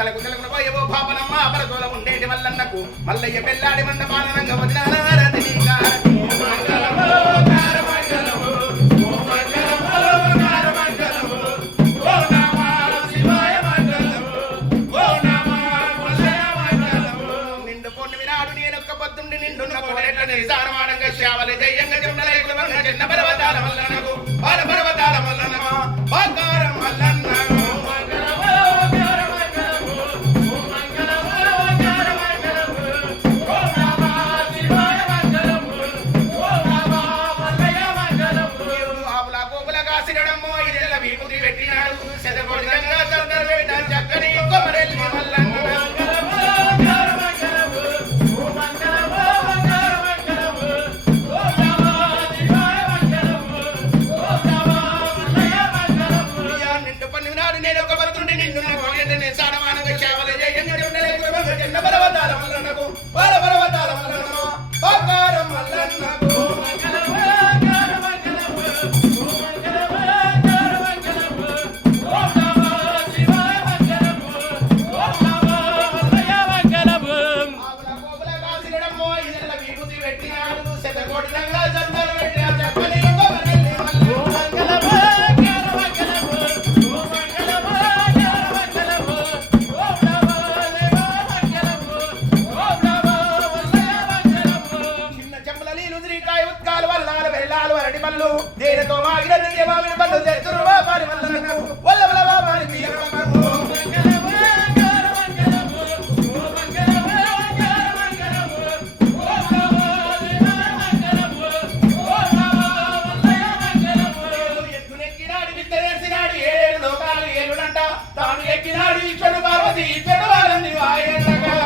తలకు తలకు పోయేవో పాపనమ్మ అపరతోల ఉండేటి మల్లన్నకు మల్లయ్య పెళ్ళాడి మండపానంగా వదినారతి శావలి జయంగా జమునలైకుల వంగ చిన్న పర్వతాల మల్లన్నకు బాల పర్వతాల మల్లన్నమా బంగారం మల్లన్నకు ఆవుల గోపుల కాసిరడమ్మో ఇదెల్ల విభూతి పెట్టినాడు శతకోటిగా చందర పెట్ట చక్కని కొమరెల్లి మల్లన్న దేనితో మాగిరది మామిడి పండు తెచ్చురు బాబారి మల్లన్నకు వల్లవల బాబారి వీరమకు ఎత్తునెక్కినాడు విత్తరేసినాడు ఏడు లోకాలు ఏలుడంట తాను ఎక్కినాడు ఇచ్చడు పార్వతి ఇచ్చడు వారంది వాయేళ్ళగా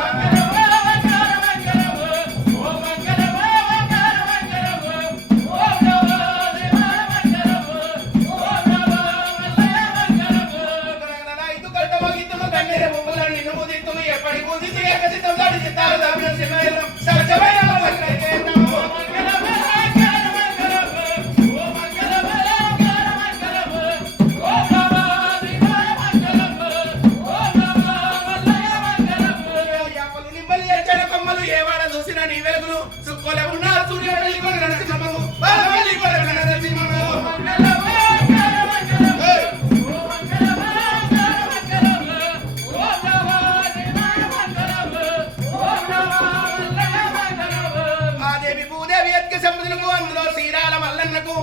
అందులో శ్రీరాల మల్లన్నకు